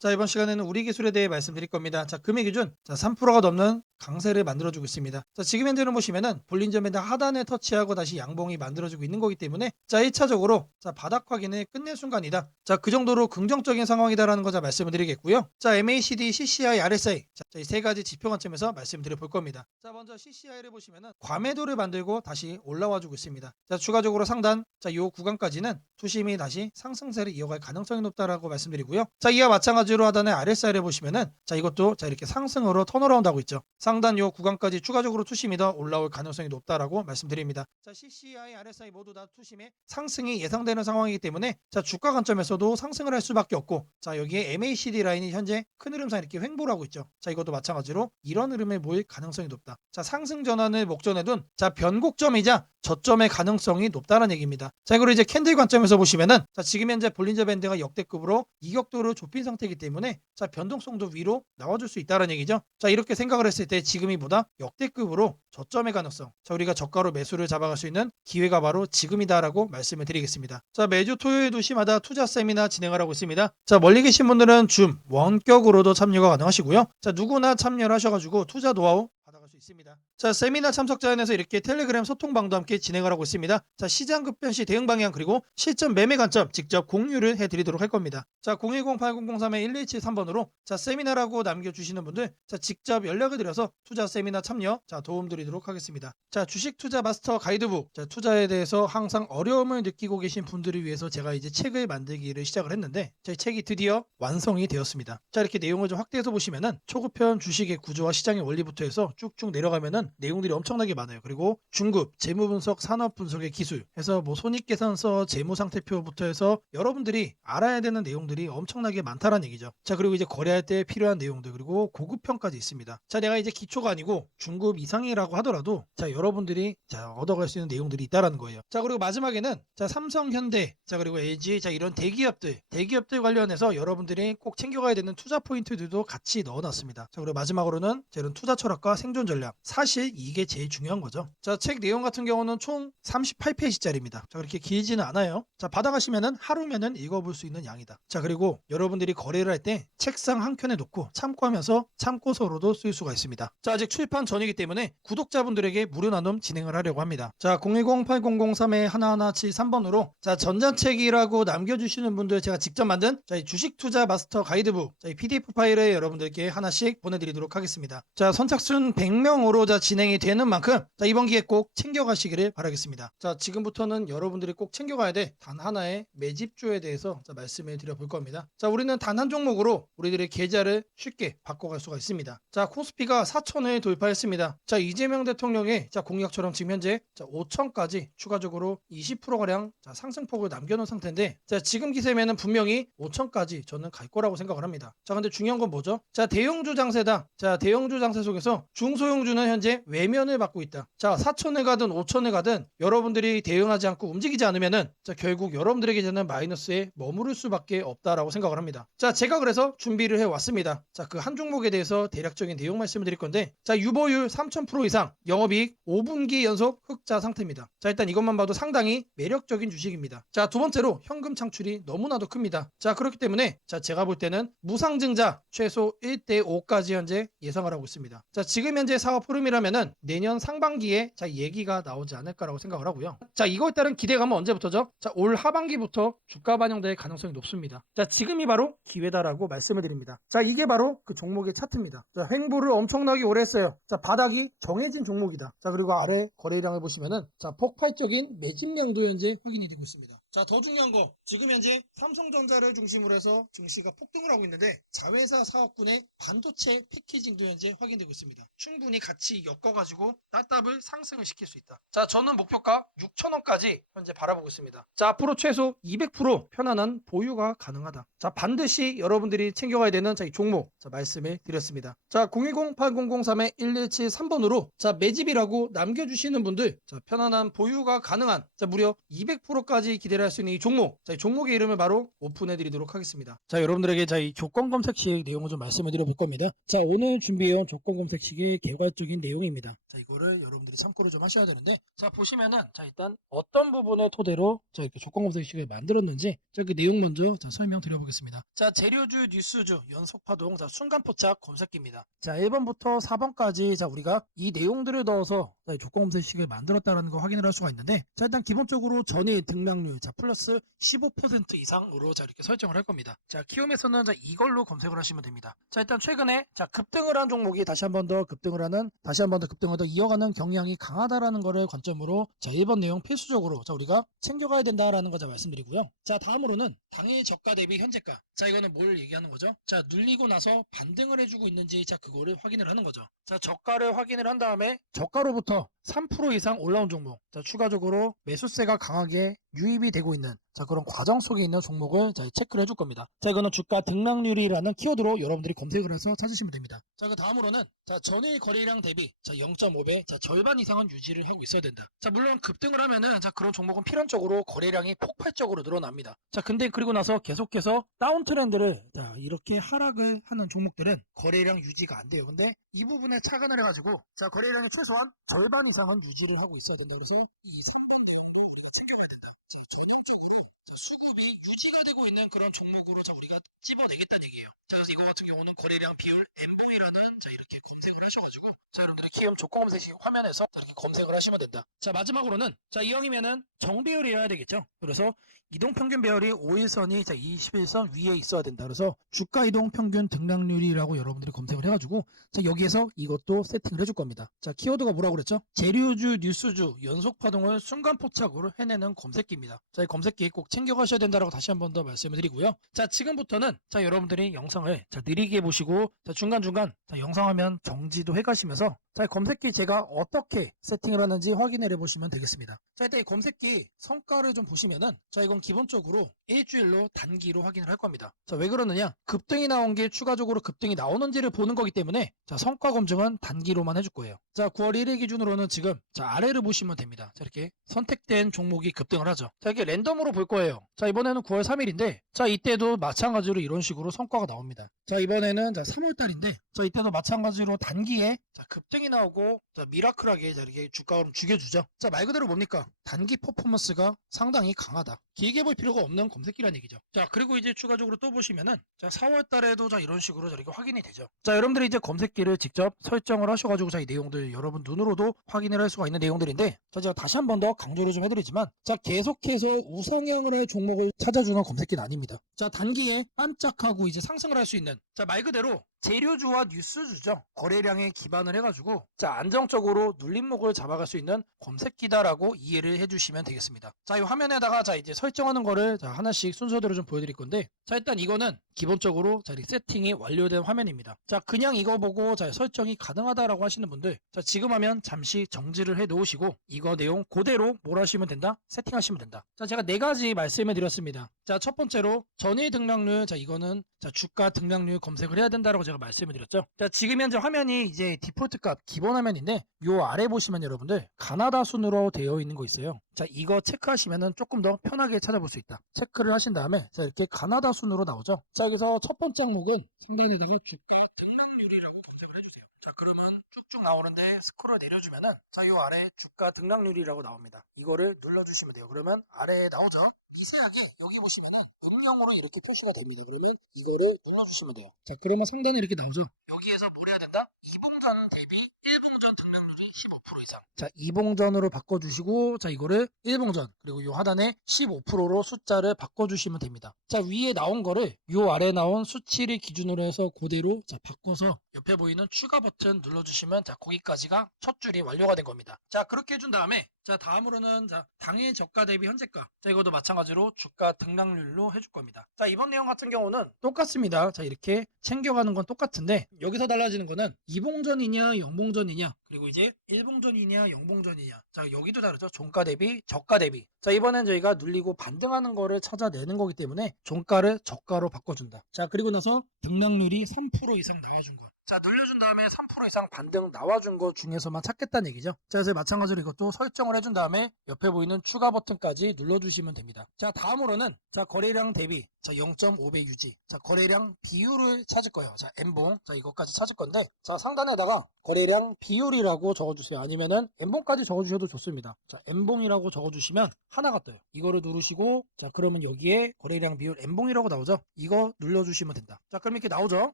자, 이번 시간에는 우리 기술에 대해 말씀드릴 겁니다. 자, 금액 기준 3%가 넘는 강세를 만들어주고 있습니다. 자, 지금 현재는 보시면은 볼린저 밴드 하단에 터치하고 다시 양봉이 만들어지고 있는 거기 때문에 자, 1차적으로 자, 바닥 확인을 끝낼 순간이다. 자, 그 정도로 긍정적인 상황이다라는 거 자, 말씀을 드리겠고요. 자, MACD, CCI, RSI 자, 이 세 가지 지표 관점에서 말씀드려 볼 겁니다. 자, 먼저 CCI를 보시면은 과매도를 만들고 다시 올라와 주고 있습니다. 자, 추가적으로 상단 자, 요 구간까지는 투심이 다시 상승세를 이어갈 가능성이 높다라고 말씀드리고요. 자, 이와 마찬가지로 하단의 RSI를 보시면은 자, 이것도 자, 이렇게 상승으로 턴어라운드 하고 있죠. 상단 요 구간까지 추가적으로 투심이 더 올라올 가능성이 높다라고 말씀드립니다. 자, CCI, RSI 모두 다 투심의 상승이 예상되는 상황이기 때문에 자, 주가 관점에서도 상승을 할 수밖에 없고 자, 여기에 MACD 라인이 현재 큰 흐름상 이렇게 횡보를 하고 있죠. 자, 이것도 마찬가지로 이런 흐름에 모일 가능성이 높다. 자, 상승 전환을 목전에 둔 자, 변곡점이자 저점의 가능성이 높다는 얘기입니다. 자, 그리고 이제 캔들 관점에서 보시면은 자, 지금 현재 볼린저 밴드가 역대급으로 이격도를 좁힌 상태이기 때문에 자, 변동성도 위로 나와줄 수 있다는 얘기죠. 자, 이렇게 생각을 했을 때 지금이 보다 역대급으로 저점의 가능성 자, 우리가 저가로 매수를 잡아갈 수 있는 기회가 바로 지금이다라고 말씀을 드리겠습니다. 자, 매주 토요일 2시마다 투자 세미나 진행을 하고 있습니다. 자, 멀리 계신 분들은 줌 원격으로도 참여가 가능하시고요. 자, 누구나 참여를 하셔가지고 투자 노하우 받아갈 수 있습니다. 자, 세미나 참석자연에서 이렇게 텔레그램 소통방도 함께 진행을 하고 있습니다. 자, 시장 급변 시 대응 방향 그리고 실전 매매 관점 직접 공유를 해드리도록 할 겁니다. 자, 010-8003-1173번으로 자, 세미나라고 남겨주시는 분들 자, 직접 연락을 드려서 투자 세미나 참여 자, 도움드리도록 하겠습니다. 자, 주식 투자 마스터 가이드북 자, 투자에 대해서 항상 어려움을 느끼고 계신 분들을 위해서 제가 이제 책을 만들기를 시작을 했는데 제 책이 드디어 완성이 되었습니다. 자, 이렇게 내용을 좀 확대해서 보시면은 초급편 주식의 구조와 시장의 원리부터 해서 쭉쭉 내려가면은 내용들이 엄청나게 많아요. 그리고 중급, 재무 분석, 산업 분석의 기술 해서 뭐 손익계산서, 재무 상태표부터 해서 여러분들이 알아야 되는 내용들이 엄청나게 많다는 얘기죠. 자, 그리고 이제 거래할 때 필요한 내용들 그리고 고급편까지 있습니다. 자, 내가 이제 기초가 아니고 중급 이상이라고 하더라도 자, 여러분들이 자, 얻어갈 수 있는 내용들이 있다라는 거예요. 자, 그리고 마지막에는 자, 삼성, 현대, 자, 그리고 LG 자, 이런 대기업들 관련해서 여러분들이 꼭 챙겨가야 되는 투자 포인트들도 같이 넣어놨습니다. 자, 그리고 마지막으로는 자, 이런 투자 철학과 생존 전략 사실 이게 제일 중요한 거죠. 자, 책 내용 같은 경우는 총 38페이지짜리입니다. 자, 그렇게 길지는 않아요. 자, 받아가시면은 하루면은 읽어볼 수 있는 양이다. 자, 그리고 여러분들이 거래를 할 때 책상 한 켠에 놓고 참고하면서 참고서로도 쓸 수가 있습니다. 자, 아직 출판 전이기 때문에 구독자분들에게 무료 나눔 진행을 하려고 합니다. 자, 010-8003-1173번으로 자, 전자책이라고 남겨주시는 분들 제가 직접 만든 자, 이 주식 투자 마스터 가이드북 자, 이 PDF 파일을 여러분들께 하나씩 보내드리도록 하겠습니다. 자, 선착순 100명으로 자, 진행이 되는 만큼 자, 이번 기회에 꼭 챙겨가시기를 바라겠습니다. 자, 지금부터는 여러분들이 꼭 챙겨가야 돼 단 하나의 매집주에 대해서 자, 말씀을 드려볼 겁니다. 자, 우리는 단 한 종목으로 우리들의 계좌를 쉽게 바꿔갈 수가 있습니다. 자, 코스피가 4천을 돌파했습니다. 자, 이재명 대통령의 자, 공약처럼 지금 현재 자, 5천까지 추가적으로 20%가량 자, 상승폭을 남겨놓은 상태인데 자, 지금 기세면은 분명히 5천까지 저는 갈 거라고 생각을 합니다. 자, 근데 중요한 건 뭐죠? 자, 대형주 장세다. 자, 대형주 장세 속에서 중소형주는 현재 외면을 받고 있다. 자, 4천에 가든 5천에 가든 여러분들이 대응하지 않고 움직이지 않으면은 자, 결국 여러분들에게 되는 마이너스에 머무를 수밖에 없다라고 생각을 합니다. 자, 제가 그래서 준비를 해왔습니다. 자, 그 한 종목에 대해서 대략적인 내용 말씀을 드릴 건데 자, 유보율 3000% 이상 영업이익 5분기 연속 흑자 상태입니다. 자, 일단 이것만 봐도 상당히 매력적인 주식입니다. 자, 두 번째로 현금 창출이 너무나도 큽니다. 자, 그렇기 때문에 자, 제가 볼 때는 무상증자 최소 1대5까지 현재 예상을 하고 있습니다. 자, 지금 현재 사업 흐름이라면은 내년 상반기에 자, 얘기가 나오지 않을까라고 생각을 하고요. 자, 이거에 따른 기대감은 언제부터죠? 자, 올 하반기부터 주가 반영될 가능성이 높습니다. 자, 지금이 바로 기회다라고 말씀을 드립니다. 자, 이게 바로 그 종목의 차트입니다. 자, 횡보를 엄청나게 오래 했어요. 자, 바닥이 정해진 종목이다. 자, 그리고 아래 거래량을 보시면은 자, 폭발적인 매집량도 현재 확인이 되고 있습니다. 자, 더 중요한 거 지금 현재 삼성전자를 중심으로 해서 증시가 폭등을 하고 있는데 자회사 사업군의 반도체 패키징도 현재 확인되고 있습니다. 충분히 같이 엮어가지고 따따블 상승을 시킬 수 있다. 자, 저는 목표가 6천원까지 현재 바라보고 있습니다. 자, 앞으로 최소 200% 편안한 보유가 가능하다. 자, 반드시 여러분들이 챙겨가야 되는 자, 이 종목 자, 말씀을 드렸습니다. 자, 010-8003-1173번으로 자, 매집이라고 남겨주시는 분들 자, 편안한 보유가 가능한 자, 무려 200%까지 기대를 할 수 있는 이 종목 자, 이 종목의 이름을 바로 오픈해 드리도록 하겠습니다. 자, 여러분들에게 자, 이 조건 검색식 내용을 좀 말씀을 드려볼 겁니다. 자, 오늘 준비해온 조건 검색식의 개괄적인 내용입니다. 자, 이거를 여러분들이 참고를 좀 하셔야 되는데, 자 보시면은 자 일단 어떤 부분을 토대로 자 이렇게 조건 검색식을 만들었는지 자 그 내용 먼저 자 설명드려보겠습니다. 자 재료주, 뉴스주, 연속파동, 자 순간포착 검색기입니다. 자 1번부터 4번까지 자 우리가 이 내용들을 넣어서 자, 조건 검색식을 만들었다라는 거 확인을 할 수가 있는데, 자 일단 기본적으로 전일 등락률 자 플러스 15% 이상으로 자 이렇게 설정을 할 겁니다. 자 키움에서는 자 이걸로 검색을 하시면 됩니다. 자 일단 최근에 자 급등을 한 종목이 다시 한 번 더 급등을 더 이어가는 경향이 강하다라는 거를 관점으로 자 1번 내용 필수적으로 자 우리가 챙겨가야 된다라는 거 자 말씀드리고요. 자 다음으로는 당일 저가 대비 현재가, 자 이거는 뭘 얘기하는 거죠? 자 눌리고 나서 반등을 해주고 있는지 자 그거를 확인을 하는 거죠. 자 저가를 확인을 한 다음에 저가로부터 3% 이상 올라온 종목, 자 추가적으로 매수세가 강하게 유입이 되고 있는 자 그런 과정 속에 있는 종목을 자 체크를 해줄 겁니다. 자 이거는 주가 등락률이라는 키워드로 여러분들이 검색을 해서 찾으시면 됩니다. 자 그 다음으로는 자 전일 거래량 대비 자 0.5배 자 절반 이상은 유지를 하고 있어야 된다. 자 물론 급등을 하면은 자 그런 종목은 필연적으로 거래량이 폭발적으로 늘어납니다. 자 근데 그리고 나서 계속해서 다운 트렌드를 자 이렇게 하락을 하는 종목들은 거래량 유지가 안 돼요. 근데 이 부분에 착안을 해가지고 자 거래량이 최소한 절반 이상은 유지를 하고 있어야 된다. 그래서 이 3번 내용도 우리가 챙겨가야 된다. 자 전형적으로 자, 수급이 유지가 되고 있는 그런 종목으로 자 우리가 집어내겠다는 얘기예요. 자 그래서 이거 같은 경우는 거래량 비율 MV라는 자 이렇게 검색을 하셔가지고 자 여러분들이 키움 조건 검색식 화면에서 자 이렇게 검색을 하시면 된다. 자 마지막으로는 자 이형이면은 정배열이어야 되겠죠. 그래서 이동평균 배열이 5일선이 자 21선 위에 있어야 된다. 그래서 주가 이동평균 등락률이라고 여러분들이 검색을 해가지고 자 여기에서 이것도 세팅을 해줄 겁니다. 자 키워드가 뭐라고 그랬죠? 재료주, 뉴스주, 연속파동을 순간포착으로 해내는 검색기입니다. 자 이 검색기 꼭 챙겨가셔야 된다라고 다시 한 번 더 말씀을 드리고요. 자 지금부터는 자 여러분들이 영상을 자 느리게 보시고 자 중간중간 자 영상 화면 정지도 해가시면서 자 검색기 제가 어떻게 세팅을 하는지 확인을 해보시면 되겠습니다. 자 일단 이 검색기 성과를 좀 보시면은 자 이건 기본적으로 일주일로 단기로 확인을 할 겁니다. 자 왜 그러느냐, 급등이 나온 게 추가적으로 급등이 나오는지를 보는 거기 때문에 자 성과 검증은 단기로만 해줄 거예요. 자 9월 1일 기준으로는 지금 자 아래를 보시면 됩니다. 자 이렇게 선택된 종목이 급등을 하죠. 자 이게 랜덤으로 볼 거예요. 자 이번에는 9월 3일인데 자 이때도 마찬가지로 이런 식으로 성과가 나옵니다. 자 이번에는 자 3월 달인데 자 이때도 마찬가지로 단기에 자 급등이 나오고 자 미라클하게 자 이렇게 주가를 죽여주죠. 자 말 그대로 뭡니까, 단기 퍼포먼스가 상당히 강하다. 길게 볼 필요가 없는 검색기란 얘기죠. 자 그리고 이제 추가적으로 또 보시면은 자 4월 달에도 자 이런 식으로 자 이렇게 확인이 되죠. 자 여러분들이 이제 검색기를 직접 설정을 하셔가지고 자 이 내용들 여러분 눈으로도 확인을 할 수가 있는 내용들인데, 자 제가 다시 한 번 더 강조를 좀 해드리지만 자 계속해서 우상향을 할 종목을 찾아주는 검색기는 아닙니다. 자 단기에 반짝하고 이제 상승을 할 수 있는 자 말 그대로 재료주와 뉴스주죠. 거래량에 기반을 해가지고 자 안정적으로 눌림목을 잡아갈 수 있는 검색기다라고 이해를 해주시면 되겠습니다. 자 이 화면에다가 자 이제 설정하는 거를 자 하나씩 순서대로 좀 보여드릴 건데, 자 일단 이거는 기본적으로 자 세팅이 완료된 화면입니다. 자 그냥 이거 보고 자 설정이 가능하다라고 하시는 분들 자 지금 하면 잠시 정지를 해 놓으시고 이거 내용 그대로 뭘 하시면 된다? 세팅하시면 된다. 자 제가 네 가지 말씀을 드렸습니다. 자 첫 번째로 전일 등락률, 자 이거는 자 주가 등락률 검색을 해야 된다라고 제가 말씀을 드렸죠. 자 지금 현재 화면이 이제 디폴트 값 기본 화면인데 요 아래 보시면 여러분들 가나다 순으로 되어 있는 거 있어요. 자 이거 체크하시면은 조금 더 편하게 찾아볼 수 있다. 체크를 하신 다음에 자 이렇게 가나다 순으로 나오죠. 자 여기서 첫 번째 항목은 상단에다가 주가 등락률이라고 검색을 해주세요. 자 그러면 쭉쭉 나오는데 스크롤 내려주면은 자 요 아래 주가 등락률이라고 나옵니다. 이거를 눌러주시면 돼요. 그러면 아래에 나오죠. 미세하게 여기 보시면은 음영으로 이렇게 표시가 됩니다. 그러면 이거를 눌러주시면 돼요. 자 그러면 상단에 이렇게 나오죠. 여기에서 뭘 해야 된다? 이봉전 대비 1봉전 등락률이 15% 이상. 자 이봉전으로 바꿔주시고 자 이거를 1봉전 그리고 요 하단에 15%로 숫자를 바꿔주시면 됩니다. 자 위에 나온 거를 요 아래 나온 수치를 기준으로 해서 그대로 자 바꿔서 옆에 보이는 추가 버튼 눌러주시면 자 거기까지가 첫 줄이 완료가 된 겁니다. 자 그렇게 해준 다음에 자 다음으로는 자 당일 저가 대비 현재가, 자 이것도 마찬가지로 주가 등락률로 해줄 겁니다. 자 이번 내용 같은 경우는 똑같습니다. 자 이렇게 챙겨가는 건 똑같은데 여기서 달라지는 거는 이봉전이냐 영봉전이냐 그리고 이제 일봉전이냐 영봉전이냐, 자 여기도 다르죠. 종가 대비 저가 대비. 자 이번엔 저희가 눌리고 반등하는 거를 찾아내는 거기 때문에 종가를 저가로 바꿔준다. 자 그리고 나서 등락률이 3% 이상 나와준 거. 자, 늘려준 다음에 3% 이상 반등 나와준 것 중에서만 찾겠다는 얘기죠. 자, 그래서 마찬가지로 이것도 설정을 해준 다음에 옆에 보이는 추가 버튼까지 눌러주시면 됩니다. 자, 다음으로는 자, 거래량 대비 자, 0.5배 유지. 자, 거래량 비율을 찾을 거예요. 자, N봉. 자, 이것까지 찾을 건데 자, 상단에다가 거래량 비율이라고 적어주세요. 아니면은 N봉까지 적어주셔도 좋습니다. 자, N봉이라고 적어주시면 하나가 떠요. 이거를 누르시고 자, 그러면 여기에 거래량 비율 N봉이라고 나오죠. 이거 눌러주시면 된다. 자, 그럼 이렇게 나오죠.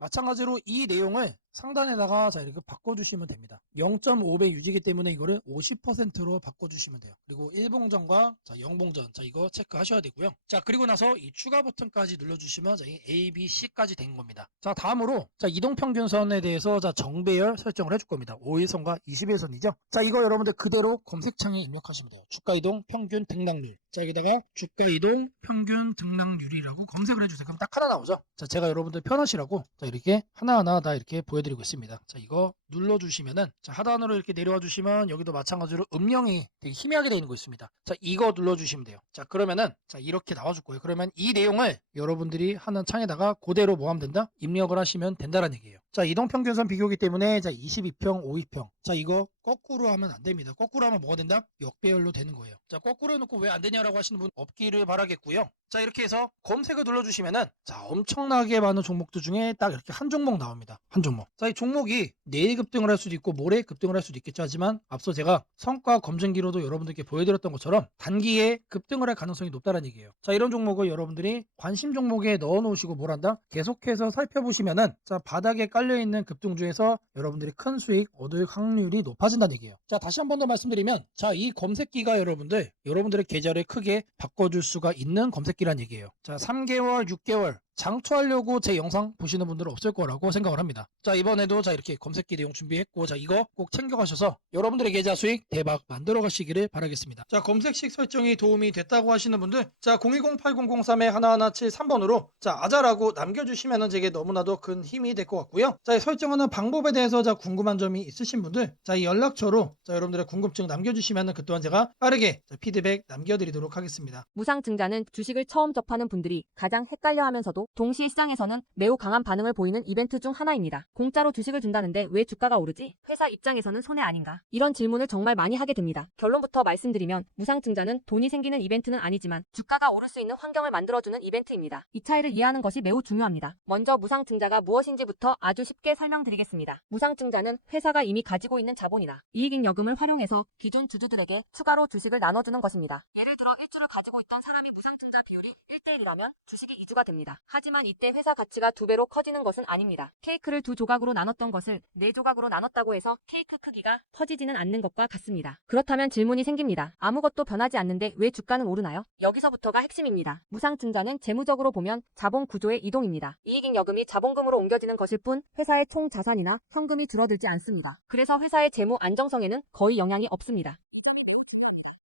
마찬가지로 이 내용을 상단에다가 자, 이렇게 바꿔주시면 됩니다. 0.5배 유지기 때문에 이거를 50%로 바꿔주시면 돼요. 그리고 1봉전과 자, 0봉전 자, 이거 체크하셔야 되고요. 자, 그리고 나서 이 추가 버튼까지 눌러주시면 자, 이 A, B, C까지 된 겁니다. 자, 다음으로 자, 이동평균선에 대해서 자, 정배열 설정을 해줄 겁니다. 5일선과 20일선이죠. 자, 이거 여러분들 그대로 검색창에 입력하시면 돼요. 주가이동 평균 등락률. 자, 여기다가 주가이동 평균 등락률이라고 검색을 해주세요. 그럼 딱 하나 나오죠. 자, 제가 여러분들 편하시라고 자, 이렇게 하나하나 다 이렇게 보여드리고 있습니다. 자, 이거 눌러주시면은 자, 하단으로 이렇게 내려와 주시면 여기도 마찬가지로 음영이 되게 희미하게 되어 있는 거 있습니다. 자, 이거 눌러주시면 돼요. 자, 그러면은 자, 이렇게 나와줄 거예요. 그러면 이 내용을 여러분들이 하는 창에다가 그대로 뭐 하면 된다? 입력을 하시면 된다는 얘기예요. 자, 이동평균선 비교기 때문에 자, 22평, 52평. 자, 이거 거꾸로 하면 안 됩니다. 거꾸로 하면 뭐가 된다? 역배열로 되는 거예요. 자, 거꾸로 해놓고 왜 안 되냐라고 하시는 분 없기를 바라겠고요. 자, 이렇게 해서 검색을 눌러주시면은 자, 엄청나게 많은 종목들 중에 딱 이렇게 한 종목 나옵니다. 한 종목. 자, 이 종목이 내일 급등을 할 수도 있고 모레 급등을 할 수도 있겠죠. 하지만 앞서 제가 성과 검증기로도 여러분들께 보여드렸던 것처럼 단기에 급등을 할 가능성이 높다는 얘기예요. 자, 이런 종목을 여러분들이 관심 종목에 넣어 놓으시고 뭘 한다? 계속해서 살펴보시면은 자, 바닥에 깔려있는 급등주에서 여러분들이 큰 수익 얻을 확률이 높아진다는 얘기예요. 자, 다시 한 번 더 말씀드리면 자, 이 검색기가 여러분들의 계좌를 크게 바꿔줄 수가 있는 검색기란 얘기예요. 자, 3개월, 6개월 장투하려고 제 영상 보시는 분들은 없을 거라고 생각을 합니다. 자, 이번에도 자, 이렇게 검색기 내용 준비했고 자, 이거 꼭 챙겨가셔서 여러분들의 계좌 수익 대박 만들어 가시기를 바라겠습니다. 자, 검색식 설정이 도움이 됐다고 하시는 분들 자, 010-8003-1173번으로 자, 아자라고 남겨주시면 제게 너무나도 큰 힘이 될 것 같고요. 자, 이 설정하는 방법에 대해서 자, 궁금한 점이 있으신 분들 자, 이 연락처로 자, 여러분들의 궁금증 남겨주시면 그 또한 제가 빠르게 자, 피드백 남겨드리도록 하겠습니다. 무상증자는 주식을 처음 접하는 분들이 가장 헷갈려하면서도 동시에 시장에서는 매우 강한 반응을 보이는 이벤트 중 하나입니다. 공짜로 주식을 준다는데 왜 주가가 오르지? 회사 입장에서는 손해 아닌가? 이런 질문을 정말 많이 하게 됩니다. 결론부터 말씀드리면 무상증자는 돈이 생기는 이벤트는 아니지만 주가가 오를 수 있는 환경을 만들어주는 이벤트입니다. 이 차이를 이해하는 것이 매우 중요합니다. 먼저 무상증자가 무엇인지부터 아주 쉽게 설명드리겠습니다. 무상증자는 회사가 이미 가지고 있는 자본이나 이익잉여금을 활용해서 기존 주주들에게 추가로 주식을 나눠주는 것입니다. 예를 들어 1주를 가지고 있던 사람이 무상증자 비율이 1대1이라면 주식이 2주가 됩니다. 하지만 이때 회사 가치가 2배로 커지는 것은 아닙니다. 케이크를 2조각으로 나눴던 것을 4조각으로 나눴다고 해서 케이크 크기가 커지지는 않는 것과 같습니다. 그렇다면 질문이 생깁니다. 아무것도 변하지 않는데 왜 주가는 오르나요? 여기서부터가 핵심입니다. 무상증자는 재무적으로 보면 자본 구조의 이동입니다. 이익잉여금이 자본금으로 옮겨지는 것일 뿐 회사의 총 자산이나 현금이 줄어들지 않습니다. 그래서 회사의 재무 안정성에는 거의 영향이 없습니다.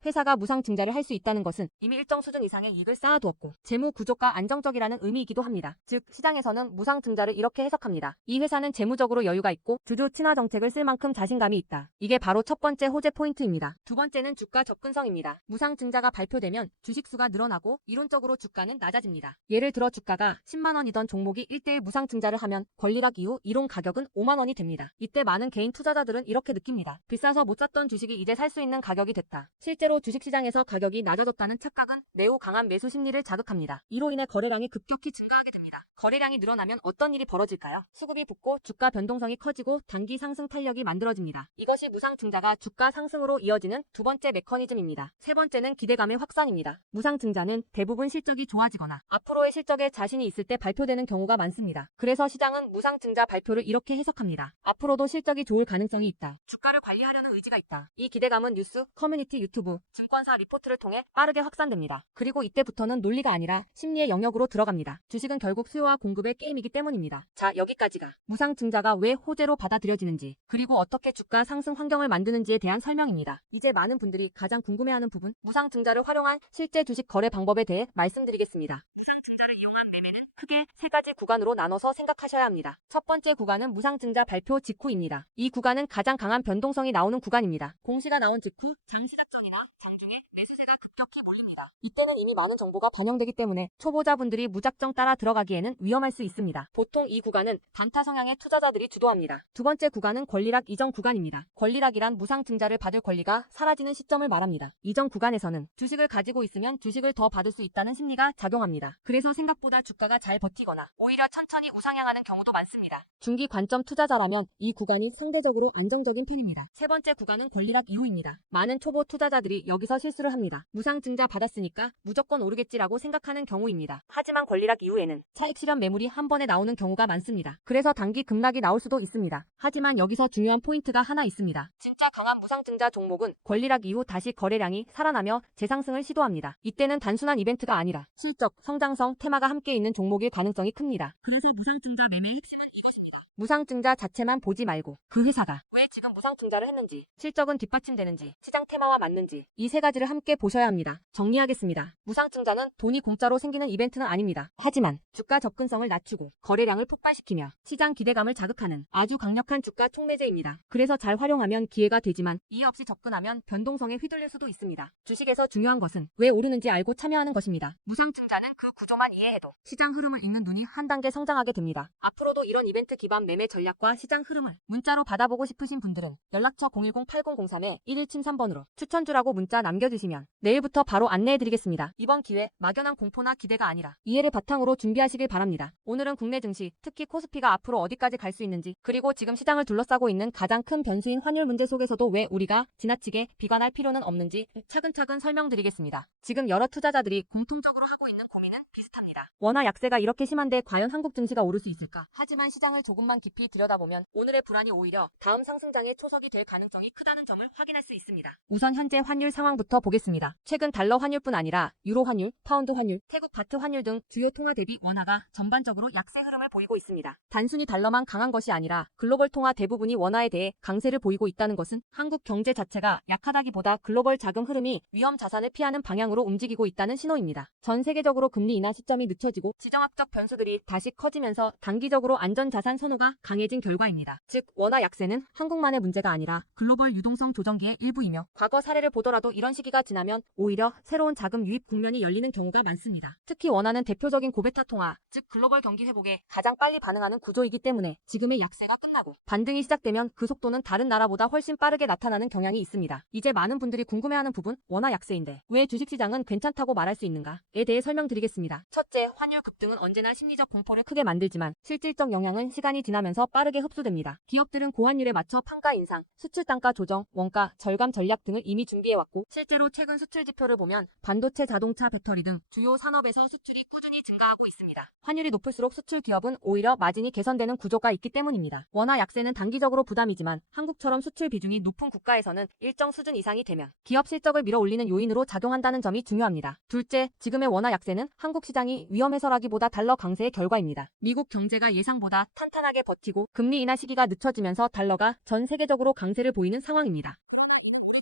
회사가 무상증자를 할 수 있다는 것은 이미 일정 수준 이상의 이익을 쌓아두었고 재무 구조가 안정적이라는 의미이기도 합니다. 즉 시장에서는 무상증자를 이렇게 해석합니다. 이 회사는 재무적으로 여유가 있고 주주 친화 정책을 쓸 만큼 자신감이 있다. 이게 바로 첫 번째 호재 포인트입니다. 두 번째는 주가 접근성입니다. 무상증자가 발표되면 주식수가 늘어나고 이론적으로 주가는 낮아집니다. 예를 들어 주가가 10만 원이던 종목이 1대1 무상증자를 하면 권리락 이후 이론 가격은 5만 원이 됩니다. 이때 많은 개인 투자자들은 이렇게 느낍니다. 비싸서 못 샀던 주식이 이제 살 수 있는 가격이 됐다. 실제로 주식시장에서 가격이 낮아졌다는 착각은 매우 강한 매수 심리를 자극합니다. 이로 인해 거래량이 급격히 증가하게 됩니다. 거래량이 늘어나면 어떤 일이 벌어질까요? 수급이 붙고 주가 변동성이 커지고 단기 상승 탄력이 만들어집니다. 이것이 무상증자가 주가 상승으로 이어지는 두 번째 메커니즘입니다. 세 번째는 기대감의 확산입니다. 무상증자는 대부분 실적이 좋아지거나 앞으로의 실적에 자신이 있을 때 발표되는 경우가 많습니다. 그래서 시장은 무상증자 발표를 이렇게 해석합니다. 앞으로도 실적이 좋을 가능성이 있다. 주가를 관리하려는 의지가 있다. 이 기대감은 뉴스, 커뮤니티, 유튜브, 증권사 리포트를 통해 빠르게 확산됩니다. 그리고 이때부터는 논리가 아니라 심리의 영역으로 들어갑니다. 주식은 결국 수요와 공급의 게임이기 때문입니다. 자, 여기까지가 무상증자가 왜 호재로 받아들여지는지 그리고 어떻게 주가 상승 환경을 만드는지에 대한 설명입니다. 이제 많은 분들이 가장 궁금해하는 부분 무상증자를 활용한 실제 주식 거래 방법에 대해 말씀드리겠습니다. 무상증자를 이용한 매매는 크게 세 가지 구간으로 나눠서 생각하셔야 합니다. 첫 번째 구간은 무상증자 발표 직후입니다. 이 구간은 가장 강한 변동성이 나오는 구간입니다. 공시가 나온 직후 장 시작 전이나 장중에 매수세가 급격히 몰립니다. 이때는 이미 많은 정보가 반영되기 때문에 초보자분들이 무작정 따라 들어가기에는 위험할 수 있습니다. 보통 이 구간은 단타 성향의 투자자들이 주도합니다. 두 번째 구간은 권리락 이전 구간입니다. 권리락이란 무상증자를 받을 권리가 사라지는 시점을 말합니다. 이전 구간에서는 주식을 가지고 있으면 주식을 더 받을 수 있다는 심리가 작용합니다. 그래서 생각보다 주가가 잘 버티거나 오히려 천천히 우상향하는 경우도 많습니다. 중기 관점 투자자라면 이 구간이 상대적으로 안정적인 편입니다. 세 번째 구간은 권리락 이후입니다. 많은 초보 투자자들이 여기서 실수를 합니다. 무상증자 받았으니까 무조건 오르겠지라고 생각하는 경우입니다. 하지만 권리락 이후에는 차익 실현 매물이 한 번에 나오는 경우가 많습니다. 그래서 단기 급락이 나올 수도 있습니다. 하지만 여기서 중요한 포인트가 하나 있습니다. 진짜 강한 무상증자 종목은 권리락 이후 다시 거래량이 살아나며 재상승을 시도합니다. 이때는 단순한 이벤트가 아니라 실적, 성장성, 테마가 함께 있는 종목일 가능성이 큽니다. 그래서 무상증자 매매의 핵심은 이것입니다. 무상증자 자체만 보지 말고 그 회사가 왜 지금 무상증자를 했는지, 실적은 뒷받침되는지, 시장 테마와 맞는지 이 세 가지를 함께 보셔야 합니다. 정리하겠습니다. 무상증자는 돈이 공짜로 생기는 이벤트는 아닙니다. 하지만 주가 접근성을 낮추고 거래량을 폭발시키며 시장 기대감을 자극하는 아주 강력한 주가 촉매제입니다. 그래서 잘 활용하면 기회가 되지만 이해 없이 접근하면 변동성에 휘둘릴 수도 있습니다. 주식에서 중요한 것은 왜 오르는지 알고 참여하는 것입니다. 무상증자는 그 구조만 이해해도 시장 흐름을 읽는 눈이 한 단계 성장하게 됩니다. 앞으로도 이런 이벤트 기반 매매 전략과 시장 흐름을 문자로 받아보고 싶으신 분들은 연락처 010-8003-1173번으로 추천주라고 문자 남겨주시면 내일부터 바로 안내해드리겠습니다. 이번 기회 막연한 공포나 기대가 아니라 이해를 바탕으로 준비하시길 바랍니다. 오늘은 국내 증시, 특히 코스피가 앞으로 어디까지 갈 수 있는지, 그리고 지금 시장을 둘러싸고 있는 가장 큰 변수인 환율 문제 속에서도 왜 우리가 지나치게 비관할 필요는 없는지 차근차근 설명드리겠습니다. 지금 여러 투자자들이 공통적으로 하고 있는 고민은 비슷합니다. 원화 약세가 이렇게 심한데 과연 한국 증시가 오를 수 있을까? 하지만 시장을 조금만 깊이 들여다보면 오늘의 불안이 오히려 다음 상승장의 초석이 될 가능성이 크다는 점을 확인할 수 있습니다. 우선 현재 환율 상황부터 보겠습니다. 최근 달러 환율뿐 아니라 유로 환율, 파운드 환율, 태국 바트 환율 등 주요 통화 대비 원화가 전반적으로 약세 흐름을 보이고 있습니다. 단순히 달러만 강한 것이 아니라 글로벌 통화 대부분이 원화에 대해 강세를 보이고 있다는 것은 한국 경제 자체가 약하다기보다 글로벌 자금 흐름이 위험 자산을 피하는 방향으로 움직이고 있다는 신호입니다. 전 세계적으로 금리 인하 시점이 늦춰지고 지정학적 변수들이 다시 커지면서 단기적으로 안전자산 선호가 강해진 결과입니다. 즉 원화 약세는 한국만의 문제가 아니라 글로벌 유동성 조정기의 일부이며 과거 사례를 보더라도 이런 시기가 지나면 오히려 새로운 자금 유입 국면이 열리는 경우가 많습니다. 특히 원화는 대표적인 고베타 통화, 즉 글로벌 경기 회복에 가장 빨리 반응하는 구조이기 때문에 지금의 약세가 끝나고 반등이 시작되면 그 속도는 다른 나라보다 훨씬 빠르게 나타나는 경향이 있습니다. 이제 많은 분들이 궁금해하는 부분, 원화 약세인데 왜 주식시장은 괜찮다고 말할 수 있는가에 대해 설명드리겠습니다. 첫째, 환율 급등은 언제나 심리적 공포를 크게 만들지만 실질적 영향은 시간이 지나면서 빠르게 흡수됩니다. 기업들은 고환율에 맞춰 판가 인상, 수출 단가 조정, 원가 절감 전략 등을 이미 준비해왔고 실제로 최근 수출 지표를 보면 반도체, 자동차, 배터리 등 주요 산업에서 수출이 꾸준히 증가하고 있습니다. 환율이 높을수록 수출 기업은 오히려 마진이 개선되는 구조가 있기 때문입니다. 원화 약세는 단기적으로 부담이지만 한국처럼 수출 비중이 높은 국가에서는 일정 수준 이상이 되면 기업 실적을 밀어올리는 요인으로 작용한다는 점이 중요합니다. 둘째, 지금의 원화 약세는 한국 시장이 위험해서라기보다 달러 강세의 결과입니다. 미국 경제가 예상보다 탄탄하게 버티고 금리 인하 시기가 늦춰지면서 달러가 전 세계적으로 강세를 보이는 상황입니다.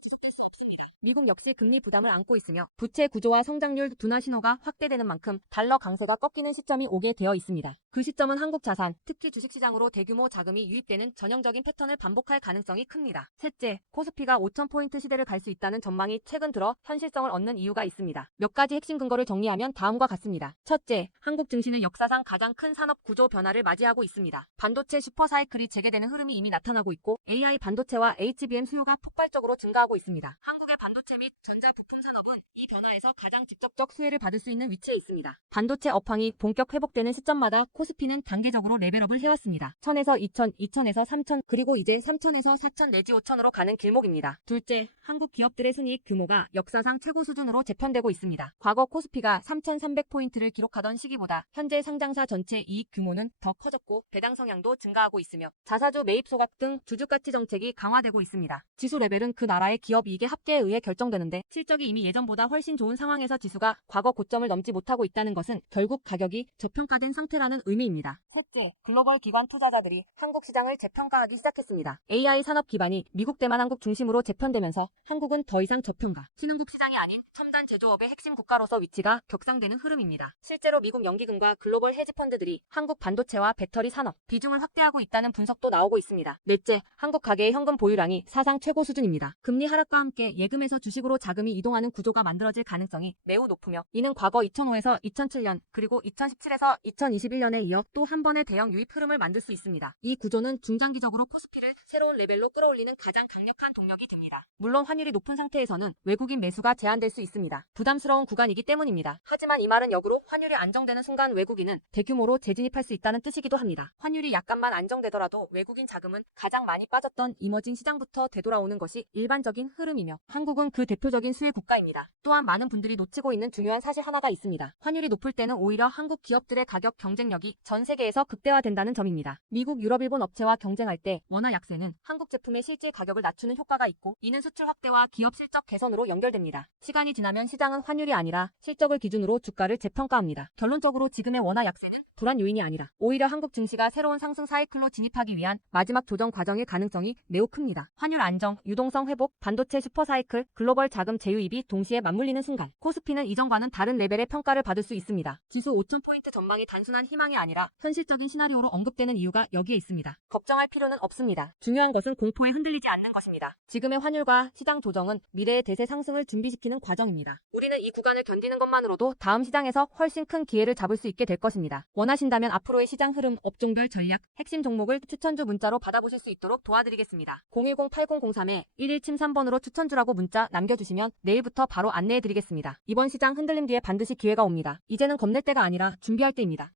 지속될 수 없습니다. 미국 역시 금리 부담을 안고 있으며 부채 구조와 성장률 둔화 신호가 확대되는 만큼 달러 강세가 꺾이는 시점이 오게 되어 있습니다. 그 시점은 한국 자산, 특히 주식시장으로 대규모 자금이 유입되는 전형적인 패턴을 반복할 가능성이 큽니다. 셋째, 코스피가 5,000포인트 시대를 갈 수 있다는 전망이 최근 들어 현실성을 얻는 이유가 있습니다. 몇 가지 핵심 근거를 정리하면 다음과 같습니다. 첫째, 한국 증시는 역사상 가장 큰 산업 구조 변화를 맞이하고 있습니다. 반도체 슈퍼사이클이 재개되는 흐름이 이미 나타나고 있고 AI 반도체와 HBM 수요가 폭발적으로 증가하고 있습니다. 한국의 반도체 및 전자 부품 산업은 이 변화에서 가장 직접적 수혜를 받을 수 있는 위치에 있습니다. 반도체 업황이 본격 회복되는 시점마다 코스피는 단계적으로 레벨업을 해왔습니다. 1000에서 2000, 2000에서 3000, 그리고 이제 3000에서 4000 내지 5000으로 가는 길목입니다. 둘째, 한국 기업들의 순이익 규모가 역사상 최고 수준으로 재편되고 있습니다. 과거 코스피가 3300포인트를 기록하던 시기보다 현재 상장사 전체 이익 규모는 더 커졌고 배당 성향도 증가하고 있으며 자사주 매입 소각 등 주주가치 정책이 강화되고 있습니다. 지수 레벨은 그 나라의 기업 이익의 합계에 의해 뒤에 결정되는데 실적이 이미 예전보다 훨씬 좋은 상황에서 지수가 과거 고점을 넘지 못하고 있다는 것은 결국 가격이 저평가된 상태라는 의미입니다. 셋째, 글로벌 기관 투자자들이 한국 시장을 재평가하기 시작했습니다. AI 산업 기반이 미국 대만 한국 중심으로 재편되면서 한국은 더 이상 저평가, 신흥국 시장이 아닌 첨단 제조업의 핵심 국가로서 위치가 격상되는 흐름입니다. 실제로 미국 연기금과 글로벌 헤지펀드들이 한국 반도체와 배터리 산업 비중을 확대하고 있다는 분석도 나오고 있습니다. 넷째, 한국 가계의 현금 보유량이 사상 최고 수준입니다. 금리 하락과 함께 예금에서 주식으로 자금이 이동하는 구조가 만들어질 가능성이 매우 높으며 이는 과거 2005에서 2007년 그리고 2017에서 2021년에 이어 또 한 번의 대형 유입 흐름을 만들 수 있습니다. 이 구조는 중장기적으로 코스피를 새로운 레벨로 끌어올리는 가장 강력한 동력이 됩니다. 물론 환율이 높은 상태에서는 외국인 매수가 제한될 수 있습니다. 부담스러운 구간이기 때문입니다. 하지만 이 말은 역으로 환율이 안정되는 순간 외국인은 대규모로 재진입할 수 있다는 뜻이기도 합니다. 환율이 약간만 안정되더라도 외국인 자금은 가장 많이 빠졌던 이머징 시장부터 되돌아오는 것이 일반적인 흐름이며 한국은 그 대표적인 수혜 국가입니다. 또한 많은 분들이 놓치고 있는 중요한 사실 하나가 있습니다. 환율이 높을 때는 오히려 한국 기업들의 가격 경쟁력이 전 세계에서 극대화된다는 점입니다. 미국, 유럽, 일본 업체와 경쟁할 때 원화 약세는 한국 제품의 실질 가격을 낮추는 효과가 있고 이는 수출 확대와 기업 실적 개선으로 연결됩니다. 시간이 지나면 시장은 환율이 아니라 실적을 기준으로 주가를 재평가합니다. 결론적으로 지금의 원화 약세는 불안 요인이 아니라 오히려 한국 증시가 새로운 상승 사이클로 진입하기 위한 마지막 조정 과정일 가능성이 매우 큽니다. 환율 안정, 유동성 회복, 반도체 슈퍼사이클, 글로벌 자금 재유입이 동시에 맞물리는 순간 코스피는 이전과는 다른 레벨의 평가를 받을 수 있습니다. 지수 5,000포인트 전망이 단순한 희망이 아니라 현실적인 시나리오로 언급되는 이유가 여기에 있습니다. 걱정할 필요는 없습니다. 중요한 것은 공포에 흔들리지 않는 것입니다. 지금의 환율과 시장 조정은 미래의 대세 상승을 준비시키는 과정입니다. 우리는 이 구간을 견디는 것만으로도 다음 시장에서 훨씬 큰 기회를 잡을 수 있게 될 것입니다. 원하신다면 앞으로의 시장 흐름, 업종별 전략, 핵심 종목을 추천주 문자로 받아보실 수 있도록 도와드리겠습니다. 010-8003-1173번으로 추천주라고 문자 남겨주시면 내일부터 바로 안내해드리겠습니다. 이번 시장 흔들림 뒤에 반드시 기회가 옵니다. 이제는 겁낼 때가 아니라 준비할 때입니다.